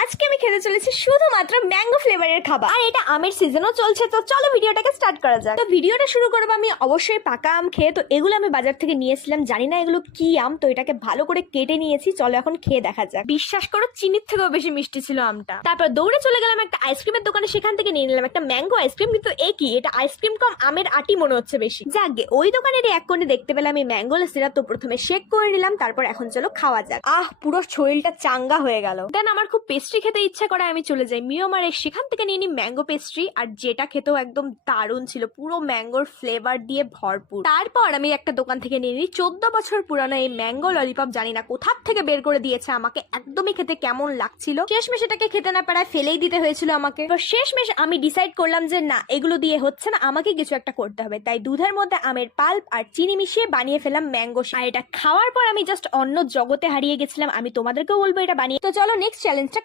আজকে আমি খেতে চলেছি শুধুমাত্র ম্যাঙ্গো ফ্লেভারের খাবার। আর এটা আমের সিজনও চলছে তো চলো ভিডিওটাকে স্টার্ট করা যাক। তো ভিডিওটা শুরু করব আমি অবশ্যই পাকা আম খেয়ে তো এগুলো আমি বাজার থেকে নিয়েছিলাম জানি না এগুলো কি আম তো এটাকে ভালো করে কেটে নিয়েছি। চলো এখন খেয়ে দেখা যাক। বিশ্বাস করো চিনির থেকেও বেশি মিষ্টি ছিল আমটা। তারপর দৌড়ে চলে গেলাম একটা আইসক্রিমের দোকানে সেখান থেকে নিয়ে নিলাম একটা ম্যাঙ্গো আইসক্রিম। কিন্তু এ কি এটা আইসক্রিম কম আমের আটি মনে হচ্ছে বেশি। যাকে ওই দোকানের এক কোণে দেখতে পেলাম আমি ম্যাঙ্গো সিরাপ তো প্রথমে শেক করে নিলাম তারপর এখন চলো খাওয়া যাক। আহ পুরো শরীরটা চাঙ্গা হয়ে গেল। দেন আমার খুব পেস্ট্রি খেতে ইচ্ছা করে আমি চলে যাই। মিওমারে সেখান থেকে নিয়ে নিই ম্যাঙ্গো পেস্ট্রি আর যেটা খেতেও একদম দারুণ ছিল। পুরো ম্যাঙ্গোর ফ্লেভার দিয়ে ভরপুর। তারপর আমি একটা দোকান থেকে নিয়ে নিই চোদ্দ বছর পুরানো এই ম্যাঙ্গো ললিপপ জানি না কোথার থেকে বের করে দিয়েছে, আমাকে একদমই খেতে কেমন লাগছিল। শেষমেশ এটাকে খেতে না পারায় ফেলেই দিতে হয়েছিল আমাকে। তো শেষমেশ আমি ডিসাইড করলাম যে না, এগুলো দিয়ে হচ্ছে না আমাকে কিছু একটা করতে হবে। তাই দুধের মধ্যে আমের পাল্প আর চিনি মিশিয়ে বানিয়ে ফেলাম ম্যাঙ্গো আর এটা খাওয়ার পর আমি জাস্ট অন্য জগতে হারিয়ে গেছিলাম, আমি তোমাদেরকেও বলব এটা বানিয়ে। তো চলো নেক্সট চ্যালেঞ্জটা